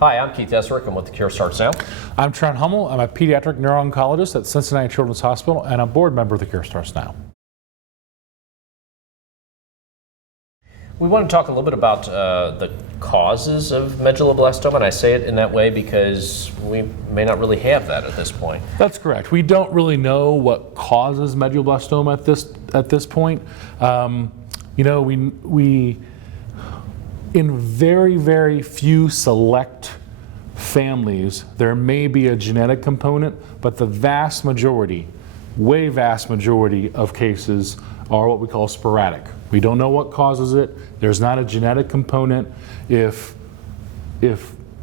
Hi, I'm Keith Desserich. I'm with The Cure Starts Now. I'm Trent Hummel. I'm a pediatric neuro-oncologist at Cincinnati Children's Hospital and a board member of The Cure Starts Now. We want to talk a little bit about the causes of medulloblastoma, and I say it in that way because we may not really have that at this point. That's correct. We don't really know what causes medulloblastoma at this point. We in very, very few select families, there may be a genetic component, but the vast majority, vast majority of cases are what we call sporadic. We don't know what causes it. There's not a genetic component. If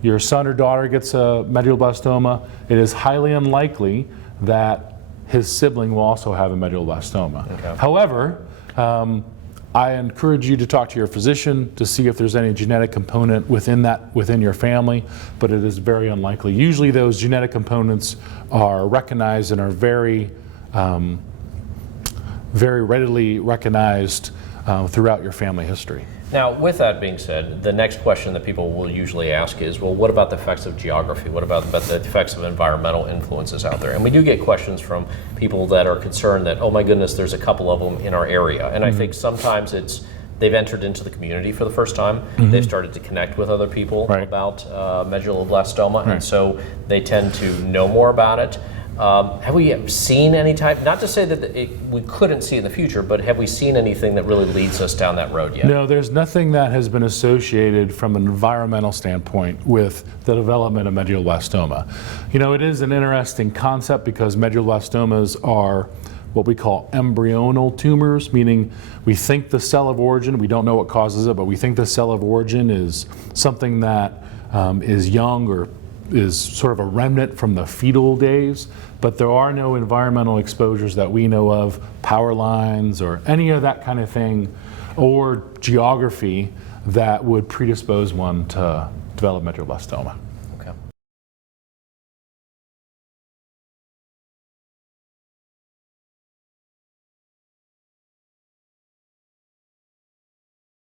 your son or daughter gets a medulloblastoma, it is highly unlikely that his sibling will also have a medulloblastoma. Okay. However, I encourage you to talk to your physician to see if there's any genetic component within your family, but it is very unlikely. Usually those genetic components are recognized and are very readily recognized throughout your family history. Now, with that being said, the next question that people will usually ask is, well, what about the effects of geography? What about the effects of environmental influences out there? And we do get questions from people that are concerned that, oh my goodness, there's a couple of them in our area. And I think sometimes they've entered into the community for the first time. They've started to connect with other people about medulloblastoma, and so they tend to know more about it. Have we seen any type, not to say that we couldn't see in the future, but have we seen anything that really leads us down that road yet? No, there's nothing that has been associated from an environmental standpoint with the development of medulloblastoma. It is an interesting concept because medulloblastomas are what we call embryonal tumors, meaning we think the cell of origin, we don't know what causes it, but we think the cell of origin is something that is young or is sort of a remnant from the fetal days, but there are no environmental exposures that we know of, power lines or any of that kind of thing, or geography that would predispose one to develop medulloblastoma.